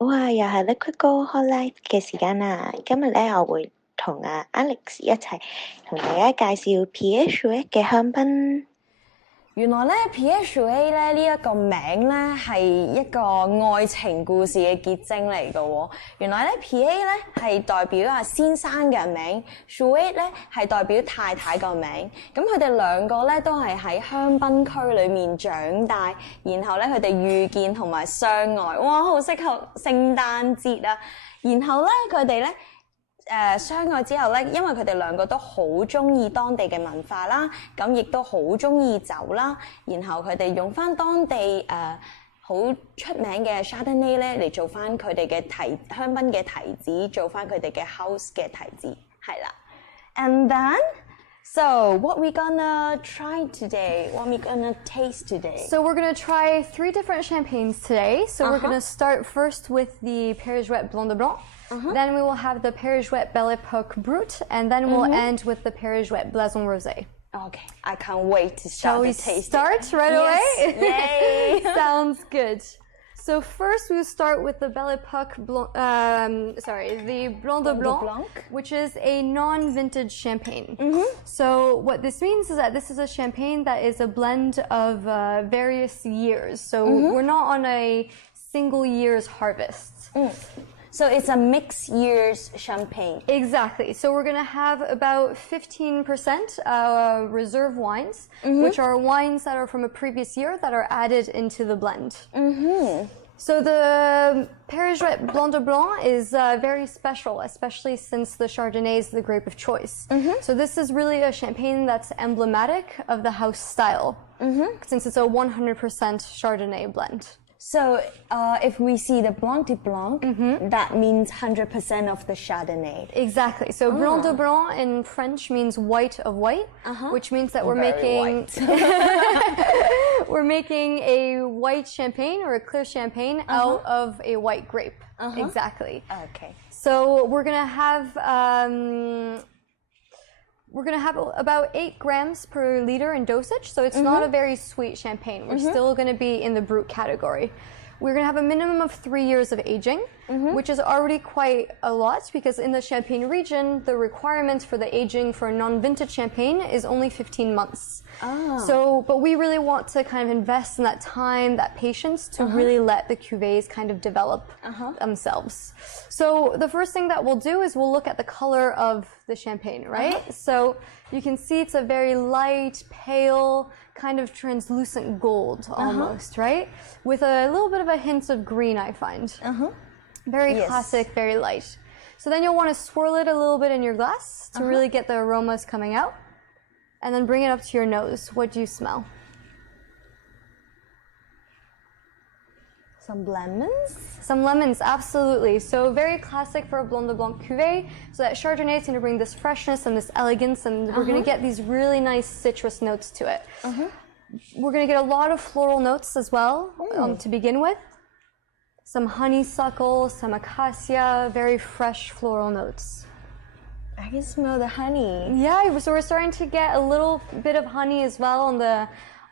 哇！又係 Liquid Gold Hot Life 嘅時間啦！今日咧，我會同阿 Alex 一齊同大家介紹 Perrier-Jouet 嘅香檳。原來咧 Perrier-Jouet 咧呢一個名咧係一個愛情故事嘅結晶嚟嘅喎。原來咧 Perrier 咧係代表阿先生嘅名 ，Jouet 咧係代表太太個名。咁佢哋兩個咧都係喺香檳區裏面長大，然後咧佢哋遇見同埋相愛，哇！好適合聖誕節啊！然後咧佢哋咧。相愛之後咧，因為佢哋兩個都好中意當地嘅文化啦，咁亦都好中意酒啦，然後佢哋用翻當地好出名嘅 Chardonnay 咧嚟做翻佢哋嘅香檳嘅提子，做翻佢哋嘅 house 嘅提子，係啦。And then, so what we gonna try today? What we gonna taste today? So we're gonna try 3 different champagnes today. So we're gonna start first with the Perrier-Jouet Blanc de Blanc. Then we will have the Perrier-Jouet Belle Époque Brut, and then we'll end with the Perrier-Jouet Blason Rosé. Okay, I can't wait to start the tasting. Start right away? Yay! Sounds good. So first we'll start with the Belle Époque the Blanc de Blanc, which is a non-vintage champagne. So what this means is that this is a champagne that is a blend of various years. So we're not on a single year's harvest. So it's a mixed years champagne. Exactly. So we're going to have about 15% reserve wines, which are wines that are from a previous year that are added into the blend. So the Perrier-Jouet Blanc de Blanc is very special, especially since the Chardonnay is the grape of choice. So this is really a champagne that's emblematic of the house style, since it's a 100% Chardonnay blend. So if we see the Blanc de Blanc, that means 100% of the Chardonnay. Exactly. So Blanc de Blanc in French means white of white, which means that we're making a white champagne or a clear champagne out of a white grape. Exactly. Okay. So we're gonna have about 8 grams per liter in dosage, so it's not a very sweet champagne. We're still going to be in the brut category. We're going to have a minimum of 3 years of aging, which is already quite a lot because in the Champagne region, the requirements for the aging for a non-vintage champagne is only 15 months. So, but we really want to kind of invest in that time, that patience to really let the cuvées kind of develop themselves. So the first thing that we'll do is we'll look at the color of the champagne, right? So you can see it's a very light, pale, kind of translucent gold almost, right? With a little bit of a hint of green, I find. Very classic, very light. So then you'll want to swirl it a little bit in your glass to really get the aromas coming out. And then bring it up to your nose. What do you smell? Some lemons? Some lemons, absolutely. So very classic for a Blanc de Blanc cuvée. So that Chardonnay is going to bring this freshness and this elegance, and we're going to get these really nice citrus notes to it. We're going to get a lot of floral notes as well to begin with. Some honeysuckle, some acacia, very fresh floral notes. I can smell the honey. Yeah, so we're starting to get a little bit of honey as well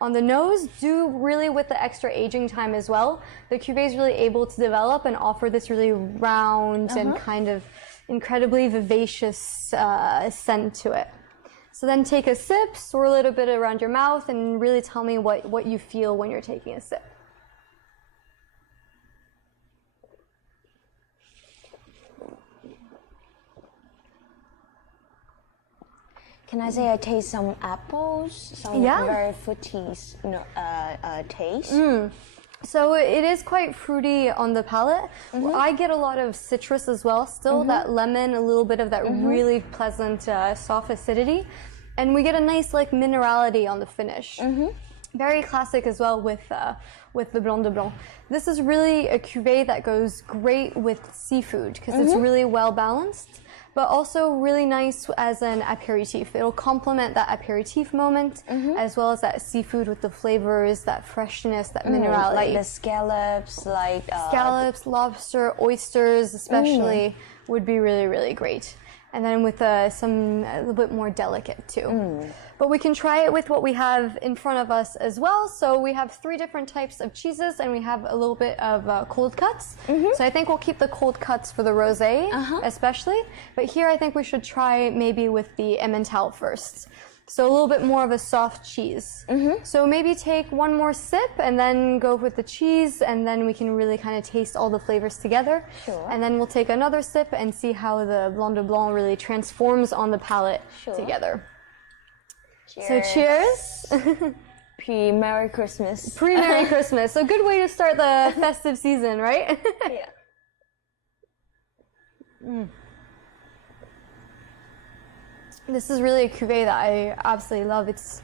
on the nose, due really with the extra aging time as well. The cuvée is really able to develop and offer this really round and kind of incredibly vivacious scent to it. So then take a sip, swirl it a bit around your mouth, and really tell me what you feel when you're taking a sip. Can I say I taste some apples, some very fruity taste? So it is quite fruity on the palate. I get a lot of citrus as well, still that lemon, a little bit of that really pleasant soft acidity. And we get a nice like minerality on the finish. Very classic as well with the Blanc de Blanc. This is really a cuvée that goes great with seafood because it's really well balanced, but also really nice as an aperitif. It'll complement that aperitif moment as well as that seafood with the flavors, that freshness, that minerality. Like the scallops, scallops, lobster, oysters especially would be really, really great. and then with some a little bit more delicate too. But we can try it with what we have in front of us as well. So we have 3 different types of cheeses, and we have a little bit of cold cuts. So I think we'll keep the cold cuts for the rosé, especially. But here I think we should try maybe with the Emmental first. So a little bit more of a soft cheese. So maybe take one more sip and then go with the cheese, and then we can really kind of taste all the flavors together. Sure. And then we'll take another sip and see how the Blanc de Blanc really transforms on the palate together. Cheers. So cheers. Pre-Merry Christmas. Pre-Merry Christmas. So good way to start the festive season, right? Yeah. This is really a cuvee that I absolutely love. It's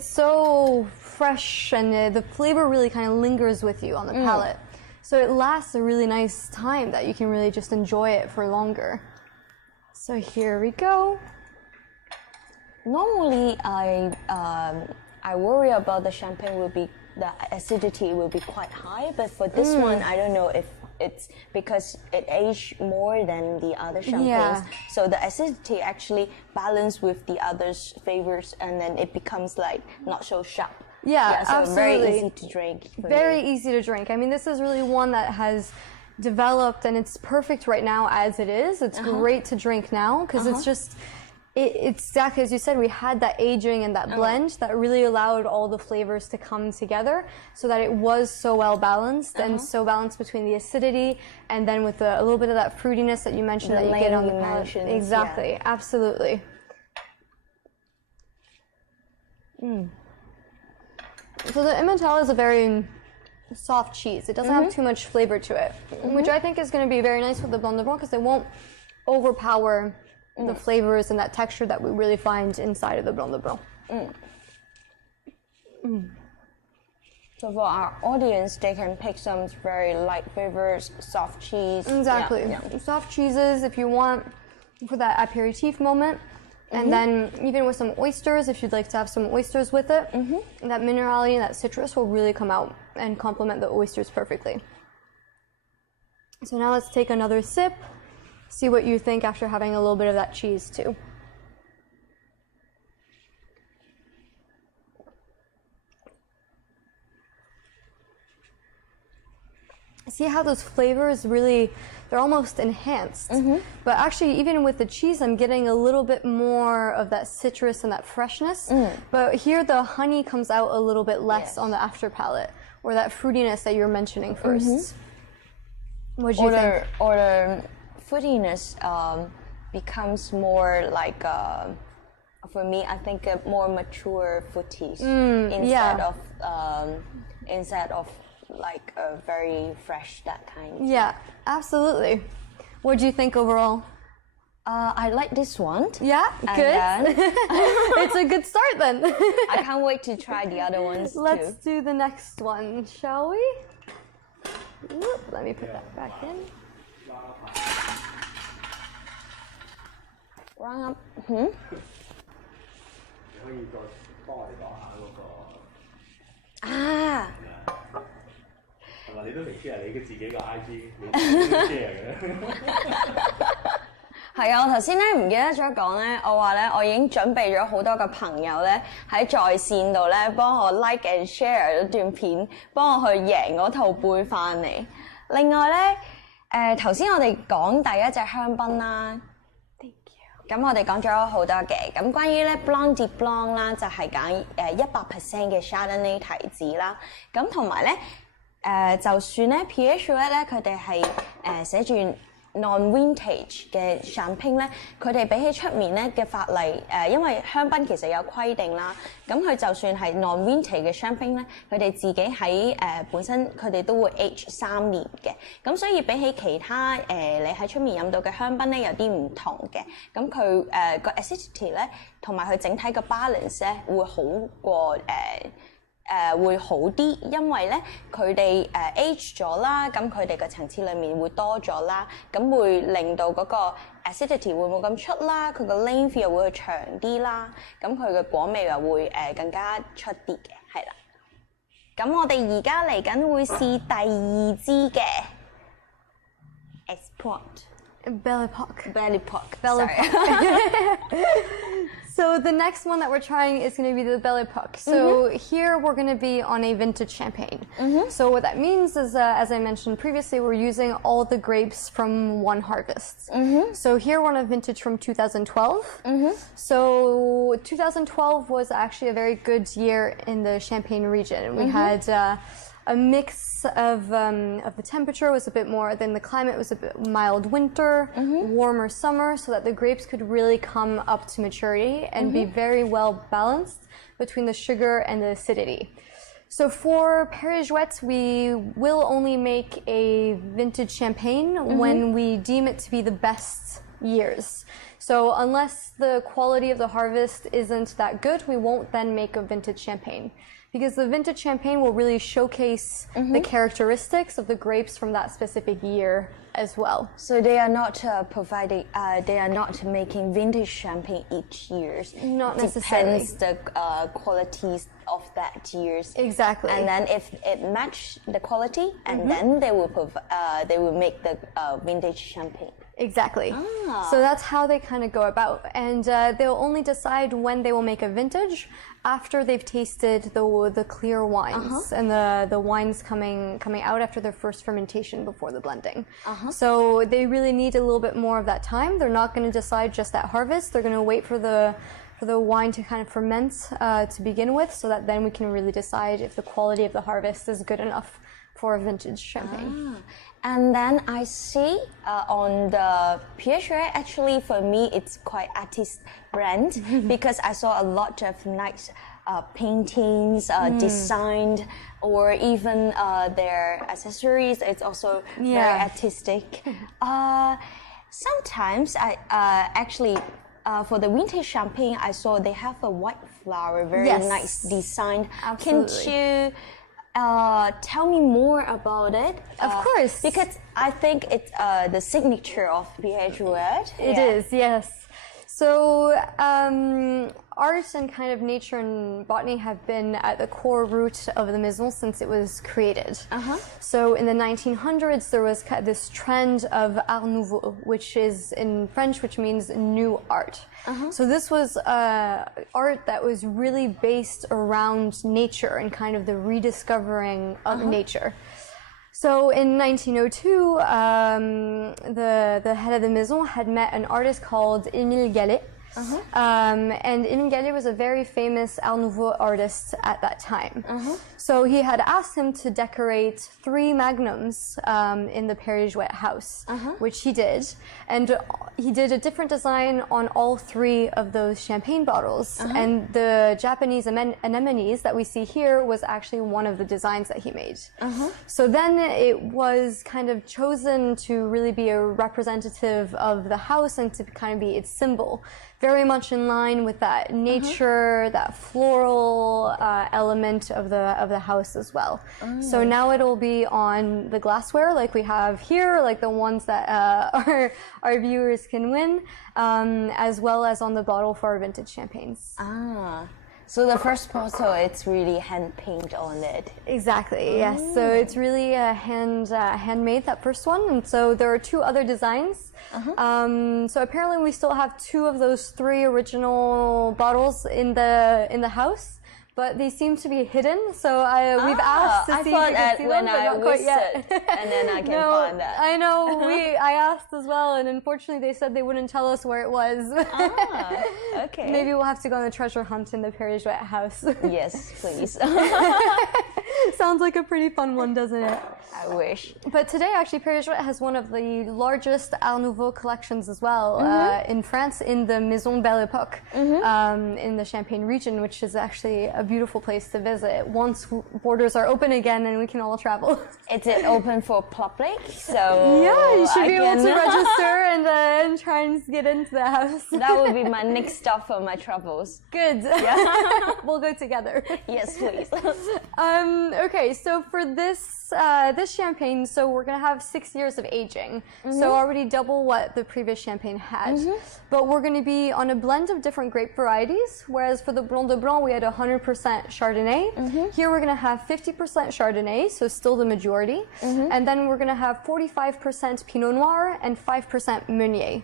so fresh, and the flavor really kind of lingers with you on the palate. So it lasts a really nice time that you can really just enjoy it for longer. So here we go. Normally, I worry about the champagne the acidity will be quite high, but for this one, I don't know if it's because it aged more than the other champagnes. So the acidity actually balanced with the other's flavors, and then it becomes like not so sharp. So absolutely. Very easy to drink. Very easy to drink. I mean, this is really one that has developed, and it's perfect right now as it is. It's great to drink now because it's just, it's exactly as you said, we had that aging and that blend that really allowed all the flavors to come together so that it was so well balanced and so balanced between the acidity and then with a little bit of that fruitiness that you mentioned that you get on the palate. Exactly, absolutely. So the Emmental is a very soft cheese. It doesn't have too much flavor to it, which I think is going to be very nice with the Blanc de Blanc because it won't overpower the flavors and that texture that we really find inside of the Blanc de Blanc. So for our audience, they can pick some very light flavors, soft cheese. Exactly. Soft cheeses if you want for that aperitif moment. And then even with some oysters, if you'd like to have some oysters with it, that minerality and that citrus will really come out and complement the oysters perfectly. So now let's take another sip. See what you think after having a little bit of that cheese too. See how those flavors really, they're almost enhanced. But actually, even with the cheese, I'm getting a little bit more of that citrus and that freshness. But here the honey comes out a little bit less on the after palate, or that fruitiness that you're mentioning first. What do you think? Or the fruitiness becomes more like, for me, I think a more mature fruities instead of like a very fresh, that kind. Yeah, absolutely. What do you think overall? I like this one. Yeah, good. It's a good start then. I can't wait to try the other ones too. Let's do the next one, shall we? Oop, let me put that back in. Run up. 可以再幫我哋講下嗰個。啊！係咪你都未 share 你自己個 IG， 你 share 嘅？係啊，我頭先咧唔記得咗講咧，我話咧我已經準備咗好多個朋友咧喺在線度咧幫我 like and share 嗰段片，幫我去贏嗰套杯翻嚟。另外咧，頭先我哋講第一隻香檳啦。咁我哋講咗好多嘅，咁關於咧 Blanc de Blanc 啦，就係講100% 嘅 Chardonnay 提子啦，咁同埋咧就算咧 Perrier-Jouet 咧，佢哋係寫住non-vintage 嘅 champagne 咧，佢哋比起出面咧嘅法例因為香檳其實有規定啦，咁佢就算係 non-vintage 嘅 champagne 咧，佢哋自己喺本身佢哋都會 age 3年嘅，咁所以比起其他你喺出面飲到嘅香檳咧有啲唔同嘅，咁佢個 acidity 咧同埋佢整體嘅 balance 咧會好過會好啲，因為咧佢哋age 咗啦，咁佢哋嘅層次裡面會多咗啦，咁會令到嗰個 acidity 會冇咁出啦，佢個 length 又會長啲啦，咁佢嘅果味又會更加出啲嘅，係啦。咁我哋而家嚟緊會試第二支嘅 Export。Belle Epoque. Belle Epoque. Belle Sorry. Epoque. So the next one that we're trying is going to be the Belle Epoque. So here we're going to be on a vintage champagne. So what that means is, as I mentioned previously, we're using all the grapes from one harvest. So here we're on a vintage from 2012. So 2012 was actually a very good year in the Champagne region. We had a mix of the temperature was a bit more, then the climate was a bit mild winter, warmer summer, so that the grapes could really come up to maturity and be very well balanced between the sugar and the acidity. So for Perrier-Jouet, we will only make a vintage champagne when we deem it to be the best years. So unless the quality of the harvest isn't that good, we won't then make a vintage champagne. Because the vintage champagne will really showcase the characteristics of the grapes from that specific year as well. So they are not they are not making vintage champagne each year. Not necessarily. Depends the qualities of that year's. Exactly. And then if it match the quality, and then they will make the vintage champagne. Exactly. So that's how they kind of go about. And they'll only decide when they will make a vintage after they've tasted the clear wines and the wines coming out after their first fermentation before the blending. So they really need a little bit more of that time. They're not going to decide just at harvest. They're going to wait for the wine to kind of ferment to begin with, so that then we can really decide if the quality of the harvest is good enough for a vintage champagne. And then I see on the Perrier-Jouet, actually for me it's quite artist brand because I saw a lot of nice paintings designed, or even their accessories. It's also very artistic. Sometimes I actually for the vintage champagne, I saw they have a white flower, very nice design. Absolutely. Can you tell me more about it? Of course. Because I think it's the signature of Perrier-Jouet. It is, yes. So art and kind of nature and botany have been at the core root of the Maison since it was created. So in the 1900s, there was this trend of Art Nouveau, which is in French, which means new art. So this was art that was really based around nature and kind of the rediscovering of nature. So in 1902, the head of the Maison had met an artist called Émile Gallet. And Émile Gallet was a very famous Art Nouveau artist at that time. So he had asked him to decorate 3 magnums in the Perrier-Jouet house, which he did. And he did a different design on all 3 of those champagne bottles. And the Japanese anemones that we see here was actually one of the designs that he made. So then it was kind of chosen to really be a representative of the house and to kind of be its symbol. Very much in line with that nature, that floral element of the house as well. So now it'll be on the glassware like we have here, like the ones that our viewers can win, as well as on the bottle for our vintage champagnes. So the first bottle, it's really hand painted on it. Exactly, yes. So it's really handmade, that first one. And so there are 2 other designs. So apparently we still have 2 of those 3 original bottles in the house, but they seem to be hidden. So we've asked to see if we can see them, but not quite yet. And then I can find that. I know. I asked as well, and unfortunately they said they wouldn't tell us where it was. Okay. Maybe we'll have to go on a treasure hunt in the Perrier-Jouet house. Yes, please. Sounds like a pretty fun one, doesn't it? I wish. But today, actually, Perrier-Jouet has one of the largest Art Nouveau collections as well in France, in the Maison Belle Epoque, in the Champagne region, which is actually a beautiful place to visit once borders are open again and we can all travel. Is it open for public? So yeah, you should be able to register and try and get into the house. That would be my next stop for my travels. Good. Yeah. We'll go together. Yes, please. Okay, so for this this champagne, so we're gonna have 6 years of aging, so already double what the previous champagne had. But we're gonna be on a blend of different grape varieties, whereas for the Blanc de Blanc we had 100% Chardonnay. Here we're gonna have 50% Chardonnay, so still the majority, and then we're gonna have 45% Pinot Noir and 5% Meunier.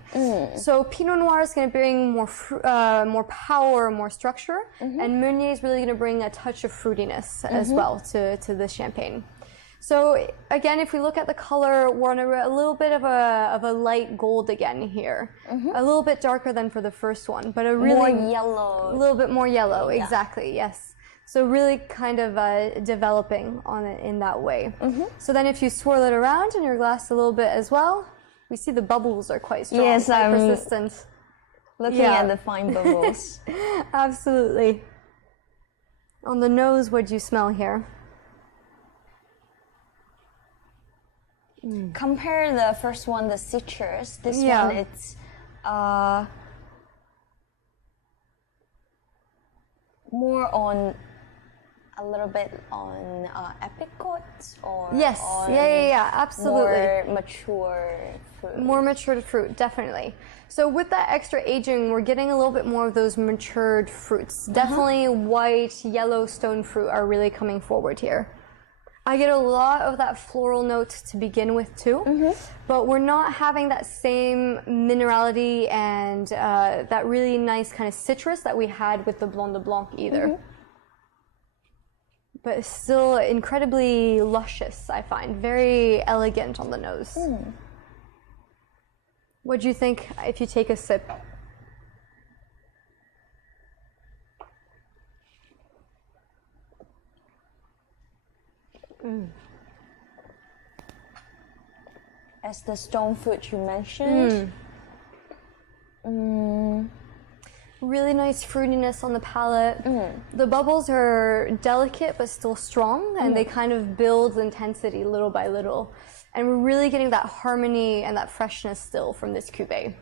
So Pinot Noir is gonna bring more power, more structure, and Meunier is really gonna bring a touch of fruitiness as well to this champagne. So again, if we look at the color, we're on a little bit of a light gold again here, a little bit darker than for the first one, but a really more yellow. a little bit more yellow. Exactly, yes. So really kind of developing on it in that way. So then if you swirl it around in your glass a little bit as well, we see the bubbles are quite strong, Yes, quite persistent. Looking at the fine bubbles. Absolutely. On the nose, what do you smell here? Compare the first one, the citrus. This Yeah. one, it's more on a little bit on apricots or Yes, on yeah, absolutely. more mature fruit. More matured fruit, definitely. So with that extra aging, we're getting a little bit more of those matured fruits. Definitely white, yellow stone fruit are really coming forward here. I get a lot of that floral note to begin with too, but we're not having that same minerality and that really nice kind of citrus that we had with the Blanc de Blanc either. But it's still incredibly luscious, I find. Very elegant on the nose. What do you think if you take a sip? As the stone fruit you mentioned, Really nice fruitiness on the palate. The bubbles are delicate but still strong, and they kind of build intensity little by little. And we're really getting that harmony and that freshness still from this cuvee.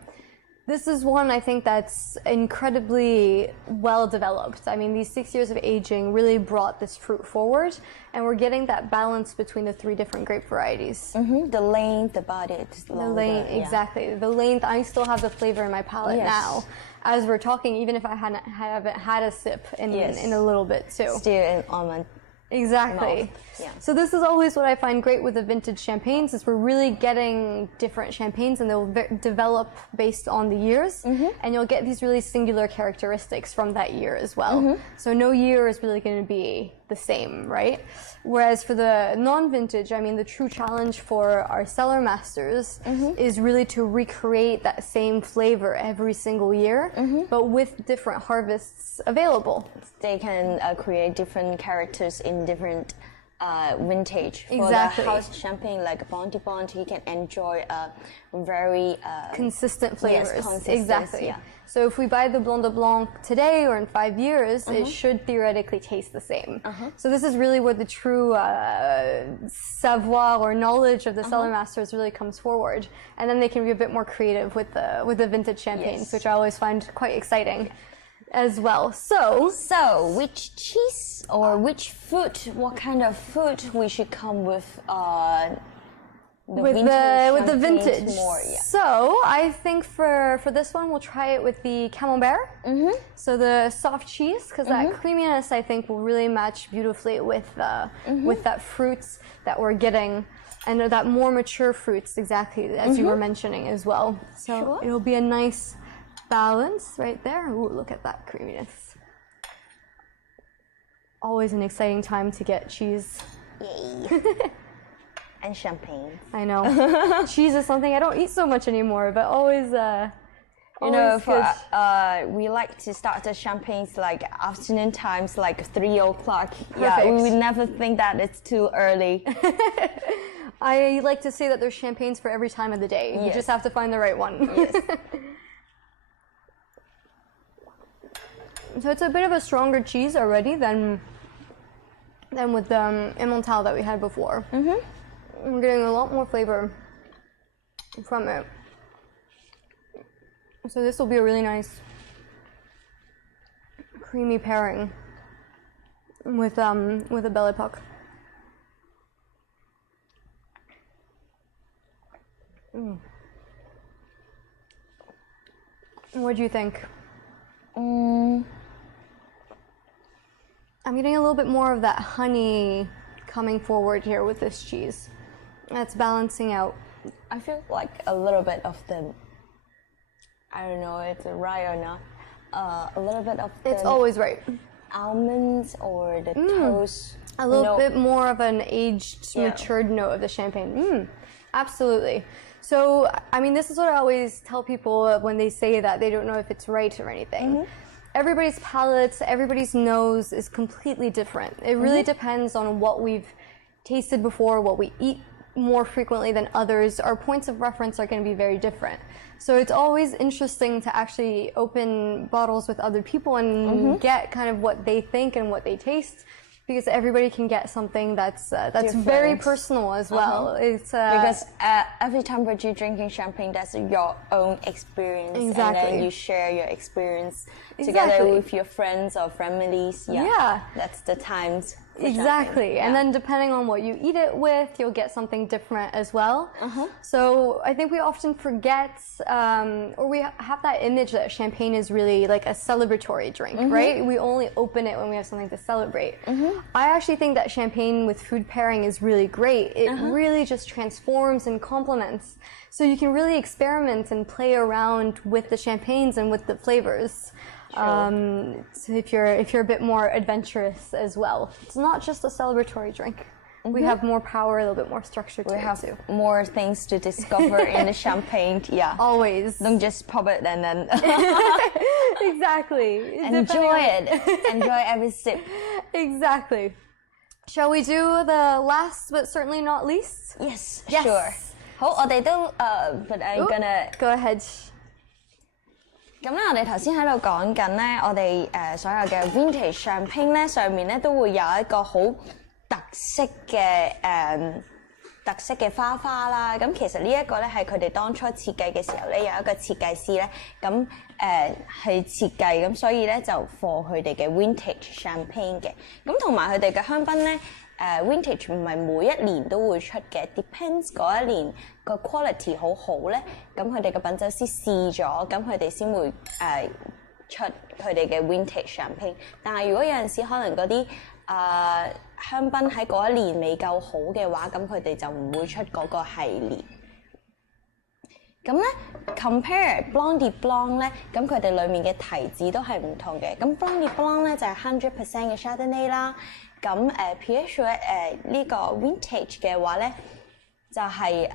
This is one I think that's incredibly well developed. I mean, these 6 years of aging really brought this fruit forward, and we're getting that balance between the 3 different grape varieties. the length, the body, it's longer. The length, exactly. The length, I still have the flavor in my palate now. As we're talking, even if I haven't had a sip in a little bit too. Still on my Exactly. mouth. Yeah. So this is always what I find great with the vintage champagnes is we're really getting different champagnes, and they'll develop based on the years, and you'll get these really singular characteristics from that year as well. So no year is really going to be the same, right? Whereas for the non-vintage, I mean, the true challenge for our cellar masters is really to recreate that same flavor every single year, but with different harvests available. They can create different characters in different vintage. Exactly. For the house champagne like Blanc de Blanc, you can enjoy a very Consistent flavors. consistency, Exactly. yeah. So if we buy the Blanc de Blanc today or in 5 years, it should theoretically taste the same. So this is really where the true savoir or knowledge of the cellar masters really comes forward, and then they can be a bit more creative with the vintage champagnes, which I always find quite exciting as well. So which cheese or which food, what kind of food we should come with with the champagne vintage. More, So I think for this one we'll try it with the camembert. So the soft cheese, because that creaminess I think will really match beautifully with that fruits that we're getting, and that more mature fruits, exactly as you were mentioning as well. So it'll be a nice balance right there. Ooh, look at that creaminess. Always an exciting time to get cheese. Yay. And champagne. I know. Cheese is something I don't eat so much anymore, but always You know, good. we like to start the champagnes like afternoon times, like 3 o'clock. Yeah, Perfect. we would never think that it's too early. I like to say that there's champagnes for every time of the day. You just have to find the right one. Yes. So it's a bit of a stronger cheese already than with the Emmental that we had before. We're getting a lot more flavor from it. So this will be a really nice creamy pairing with a Belle Époque. What do you think? I'm getting a little bit more of that honey coming forward here with this cheese. That's balancing out. I feel like a little bit of the, I don't know if it's right or not, a little bit of the It's always right. almonds or the toast. A little bit more of an aged, matured note of the champagne. Absolutely. So, I mean, this is what I always tell people when they say that they don't know if it's right or anything. Everybody's palate, everybody's nose is completely different. It really depends on what we've tasted before, what we eat more frequently than others. Our points of reference are going to be very different. So it's always interesting to actually open bottles with other people and get kind of what they think and what they taste, because everybody can get something that's very personal as well. It's because every time that you're drinking champagne, that's your own experience, and then you share your experience together with your friends or families. That's the times. Exactly, and then depending on what you eat it with, you'll get something different as well. So I think we often forget, or we have that image that champagne is really like a celebratory drink, right? We only open it when we have something to celebrate. I actually think that champagne with food pairing is really great. It really just transforms and complements. So you can really experiment and play around with the champagnes and with the flavors. So if you're a bit more adventurous as well, it's not just a celebratory drink. We have more power, a little bit more structure to it. We have more things to discover in the champagne. Always. Don't just pop it and then exactly. Enjoy it. Enjoy every sip. Exactly. Shall we do the last but certainly not least? Yes, sure. 好，我哋都but I'm gonna go ahead. 咁咧，我哋頭先喺度講緊咧，我哋所有嘅 vintage champagne 咧，上面咧都會有一個好特色嘅花花啦。咁其實呢一個咧係佢哋當初設計嘅時候咧，有一個設計師咧，咁去設計，咁所以咧就 for 佢哋嘅 vintage champagne 嘅。咁同埋佢哋嘅香檳咧。vintage 唔係每一年都會出嘅 ，depends 嗰一年個 quality 好好咧，咁佢哋嘅品酒師試咗，咁佢哋先會出佢哋嘅 vintage champagne。但係如果有陣時可能嗰啲香檳喺嗰一年未夠好嘅話，咁佢哋就唔會出嗰個系列。咁咧 compare Blanc de Blanc 咧，咁佢哋裡面嘅提子都係唔同嘅。咁 Blanc de Blanc 咧就係 100% 嘅 Chardonnay 啦。咁Perrier-Jouet 呢個 vintage 嘅話咧，就係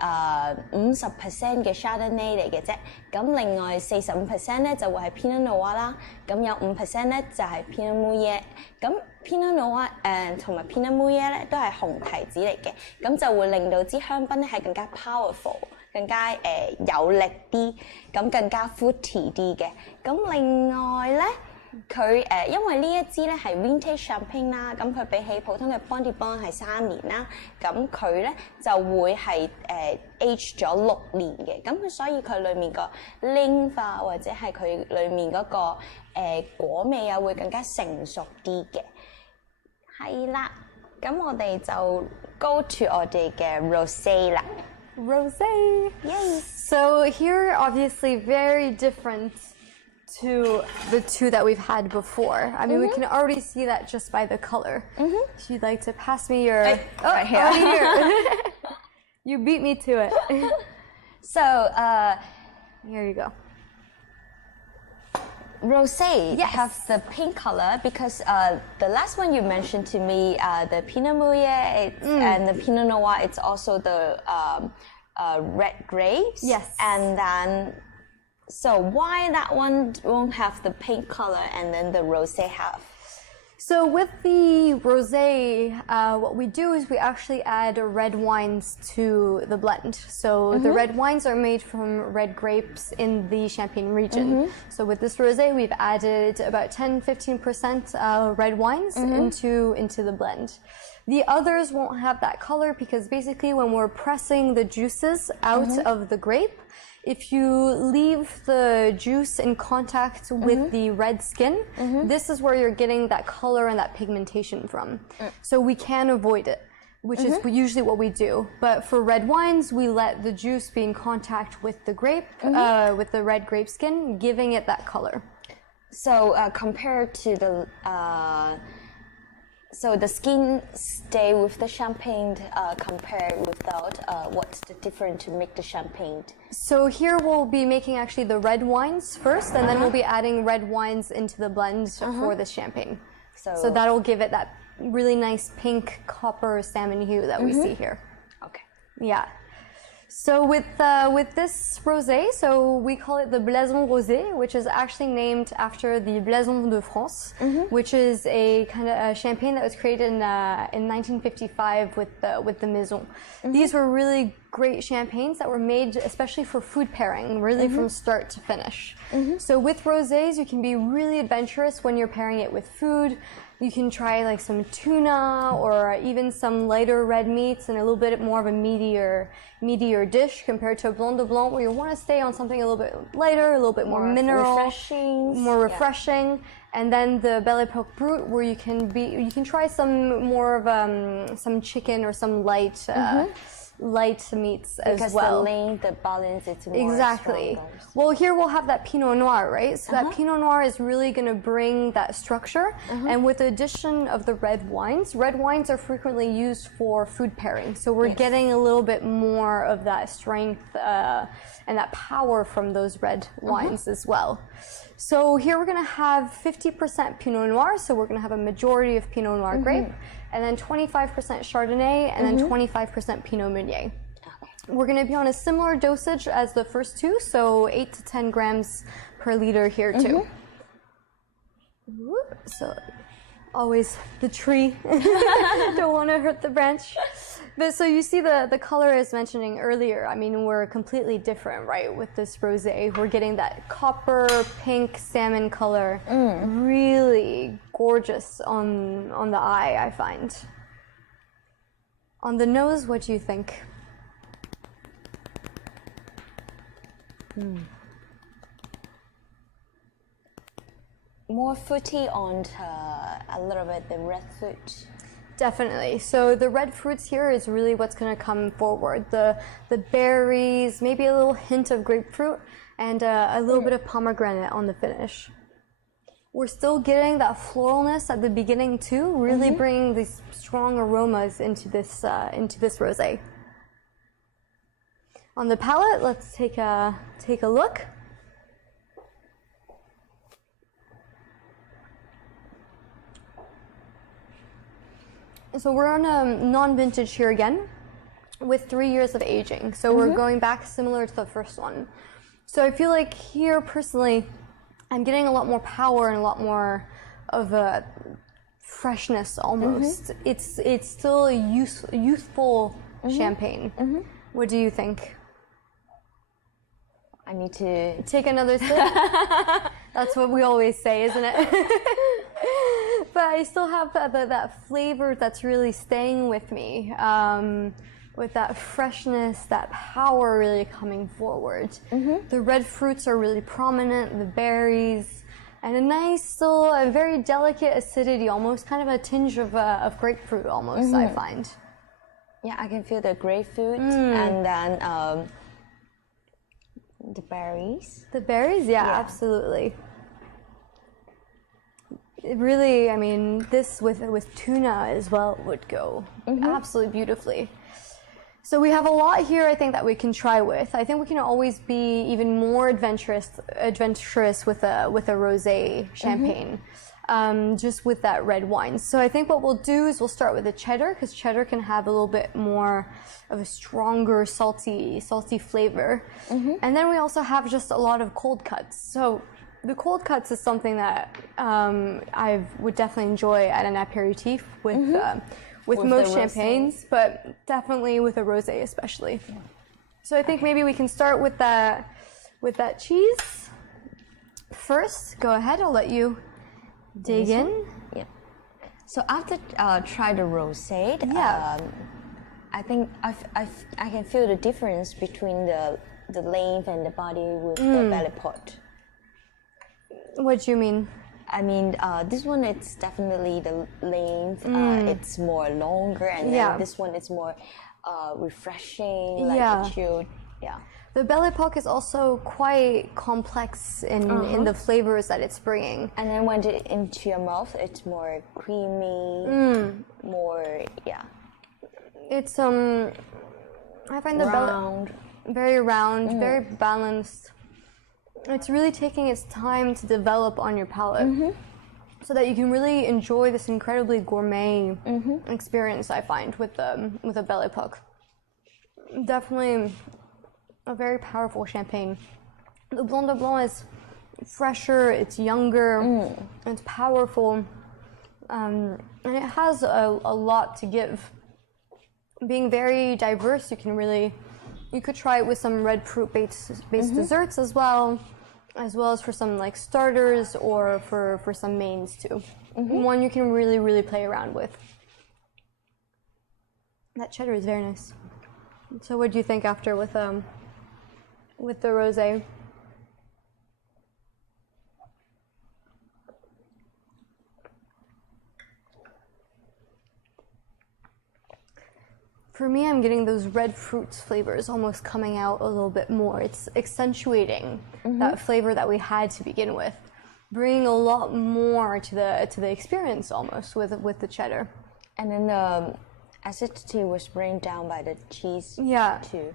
50% 嘅 Chardonnay 嚟嘅啫。咁另外45% 咧就會係 Pinot Noir 啦。咁有5% 咧就係 Pinot Meunier。咁 Pinot Noir 同埋 Pinot Meunier 咧都係紅提子嚟嘅。咁就會令到支香檳咧係更加 powerful。更加有力啲，咁更加 fruity 啲嘅。咁另外咧，佢因為呢一支咧係 vintage champagne 啦，咁佢比起普通嘅 Blanc de Blanc 係3年啦，咁佢咧就會係age 咗6年嘅。咁所以佢裡面個 length 啊，或者係佢裡面嗰個果味啊，會更加成熟啲嘅。係啦，咁我哋就 go to 我哋嘅 rosé 啦。Rosé. Yay. So here, obviously, very different to the two that we've had before. I mean, we can already see that just by the color. If you'd like to pass me your... right here. Right here. You beat me to it. So, here you go. Rosé have the pink color because the last one you mentioned to me, the Pinot Meunier and the Pinot Noir, it's also the red grapes. Yes. And then, so why that one won't have the pink color and then the rosé have? So with the rosé, what we do is we actually add red wines to the blend. So the red wines are made from red grapes in the Champagne region. So with this rosé, we've added about 10-15% red wines into the blend. The others won't have that color because basically when we're pressing the juices out of the grape, if you leave the juice in contact with the red skin, this is where you're getting that color and that pigmentation from. So we can avoid it. which is usually what we do. But for red wines, we let the juice be in contact with the grape, with the red grape skin, giving it that color. So compared to the so the skin stay with the champagne compared without. What's the difference to make the champagne? So here we'll be making actually the red wines first, and then we'll be adding red wines into the blend for the champagne. So that'll give it that really nice pink copper salmon hue that we see here. Okay. Yeah. So with this rosé, so we call it the Blason Rosé, which is actually named after the Blason de France, which is a kind of a champagne that was created in 1955 with the Maison. These were really great champagnes that were made especially for food pairing, really from start to finish. So with rosés, you can be really adventurous when you're pairing it with food. You can try like some tuna or even some lighter red meats and a little bit more of a meatier dish compared to a Blanc de Blanc, where you want to stay on something a little bit lighter, a little bit more mineral, more refreshing. And then the Belle Époque Brut, where you can try some more of some chicken or some light meats as well. Because the balance is more exactly. stronger. Well, here we'll have that Pinot Noir, right? So that Pinot Noir is really going to bring that structure. And with the addition of the red wines are frequently used for food pairing. So we're getting a little bit more of that strength and that power from those red wines as well. So here we're going to have 50% Pinot Noir, so we're going to have a majority of Pinot Noir grape, and then 25% Chardonnay, and then 25% Pinot Meunier. We're going to be on a similar dosage as the first two, so 8 to 10 grams per liter here too. So always the tree, don't want to hurt the branch. But so you see the color I was mentioning earlier, I mean, we're completely different, right, with this rosé. We're getting that copper, pink, salmon color, really gorgeous on the eye, I find. On the nose, what do you think? More fruity on a little bit the red fruit. Definitely. So the red fruits here is really what's going to come forward. The berries, maybe a little hint of grapefruit, and a little bit of pomegranate on the finish. We're still getting that floralness at the beginning too, really bringing these strong aromas into this rosé. On the palate, let's take a look. So we're on a non-vintage here again with 3 years of aging. So we're going back similar to the first one. So I feel like here personally, I'm getting a lot more power and a lot more of a freshness almost. It's still a youthful champagne. What do you think? I need to take another sip. That's what we always say, isn't it? But I still have that flavor that's really staying with me, with that freshness, that power really coming forward. The red fruits are really prominent, the berries, and a nice, still a very delicate acidity, almost kind of a tinge of grapefruit almost, I find. Yeah, I can feel the grapefruit and then the berries. The berries, yeah, absolutely. It really, I mean, this with tuna as well would go absolutely beautifully. So we have a lot here, I think, that we can try with. I think we can always be even more adventurous with a rosé champagne, just with that red wine. So I think what we'll do is we'll start with the cheddar, because cheddar can have a little bit more of a stronger salty flavor. And then we also have just a lot of cold cuts. So the cold cuts is something that I would definitely enjoy at an aperitif with most champagnes, but definitely with a rosé especially. So I think maybe we can start with that cheese first. Go ahead, I'll let you dig in. Yeah. So after try the rosé, I think I can feel the difference between the length and the body with the belly pot. What do you mean? I mean, this one it's definitely the length. It's more longer, and then this one is more refreshing, like chilled. Yeah. The Belle Époque is also quite complex in the flavors that it's bringing. And then when it's into your mouth, it's more creamy, more It's I find the round. Very round, very balanced. It's really taking its time to develop on your palate, so that you can really enjoy this incredibly gourmet experience. I find with the Belle Époque, definitely a very powerful champagne. The Blanc de Blanc is fresher, it's younger, it's powerful, and it has a lot to give. Being very diverse, you could try it with some red fruit based desserts as well as for some like starters or for some mains too. One you can really play around with. That cheddar is very nice. So what do you think after with the rosé? For me, I'm getting those red fruits flavors almost coming out a little bit more. It's accentuating that flavor that we had to begin with, bringing a lot more to the experience almost with the cheddar. And then the acidity was brought down by the cheese too.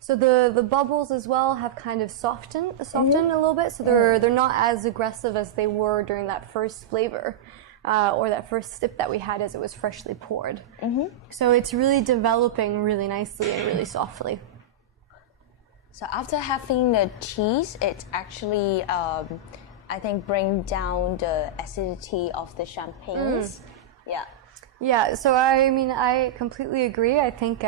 So the bubbles as well have kind of softened a little bit, so they're not as aggressive as they were during that first flavor. Or that first sip that we had as it was freshly poured. So it's really developing really nicely and really softly. So after having the cheese, it actually, I think, bring down the acidity of the champagnes. Yeah, so I mean, I completely agree. I think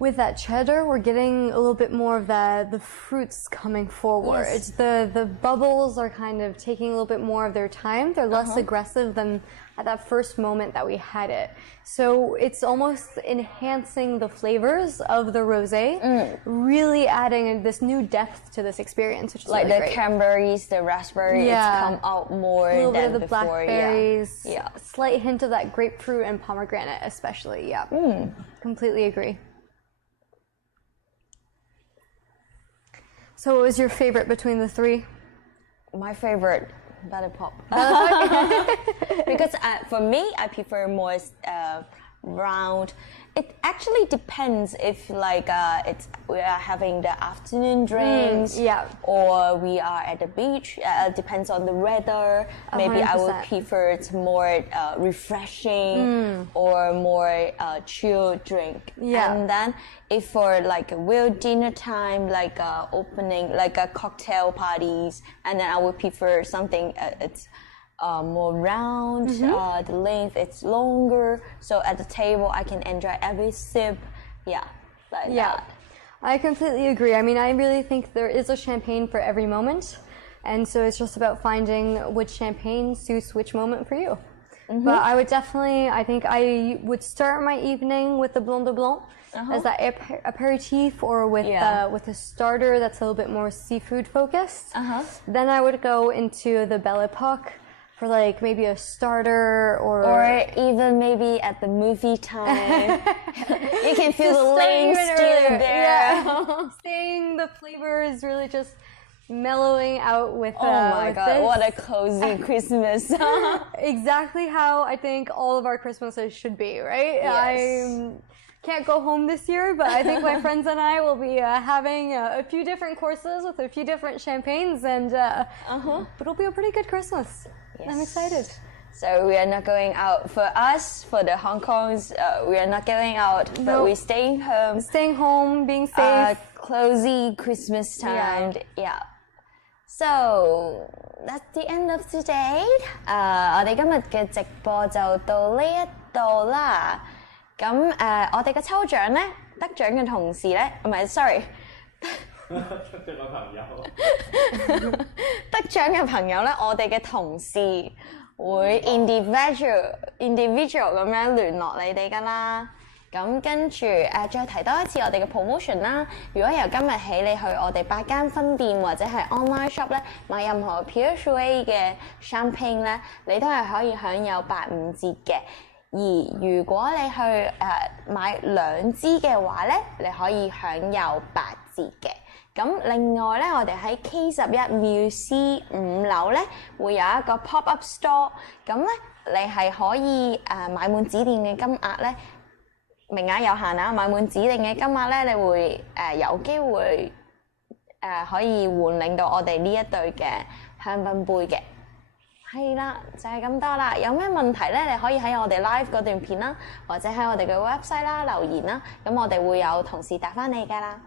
with that cheddar, we're getting a little bit more of the fruits coming forward. Yes. The bubbles are kind of taking a little bit more of their time. They're less aggressive than at that first moment that we had it. So it's almost enhancing the flavors of the rosé, really adding this new depth to this experience, which is like really the great. Cranberries, the raspberry, it's come out more a little than bit of the before. Blackberries, slight hint of that grapefruit and pomegranate, especially. Completely agree. So what was your favorite between the three? My favorite, Belle Époque. Because for me, I prefer more round. It actually depends if like we are having the afternoon drinks or we are at the beach. Depends on the weather. 100%. Maybe I would prefer it more refreshing or more chill drink. And then if for like a real dinner time, like opening, like a cocktail parties, and then I would prefer something it's more round, the length it's longer, so at the table I can enjoy every sip, that. I completely agree. I mean, I really think there is a champagne for every moment, and so it's just about finding which champagne suits which moment for you. But I would definitely, I think I would start my evening with the Blanc de Blanc as that aperitif, or with a starter that's a little bit more seafood focused. Then I would go into the Belle Époque for like maybe a starter, or even maybe at the movie time. You can feel the lanes still there. Seeing the flavors really just mellowing out with oh my with god, this. what a cozy Christmas. Exactly how I think all of our Christmases should be, right? Yes. I can't go home this year, but I think my friends and I will be having a few different courses with a few different champagnes, and but it'll be a pretty good Christmas. Yes. I'm excited. So we are not going out. For us, for the Hong Kongs, we are not going out, but we're staying home. Staying home, being safe. Cozy Christmas time. So that's the end of today. 我哋今日嘅直播就到呢一度啦。咁我哋嘅抽獎咧，得獎嘅同時咧，唔係 sorry。得獎嘅朋友咧，我哋嘅同事會 individual 咁樣聯絡你哋噶啦。咁跟住再提多一次我哋嘅 promotion 啦。如果由今日起你去我哋8間分店或者係 online shop 咧買任何 Perrier-Jouet 嘅 champagne 咧，你都係可以享有85折嘅。而如果你去買2支嘅話咧，你可以享有8折嘅。咁另外咧，我哋喺 K11 Musée 5樓咧會有一個 pop-up store， 咁咧你係可以買滿指定嘅金額咧，名額有限啊！買滿指定嘅金額咧，你會有機會可以換領到我哋呢一對嘅香檳杯嘅。係啦，就係咁多啦。有咩問題咧？你可以喺我哋 live 嗰段片啦，或者喺我哋嘅 website 啦留言啦，咁我哋會有同事答返你㗎啦。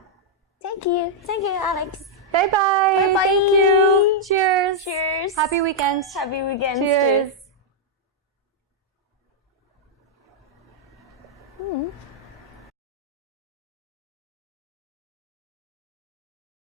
Thank you, Alex. Bye bye. Bye bye. Thank you. Cheers. Cheers. Happy weekend. Happy weekend. Cheers.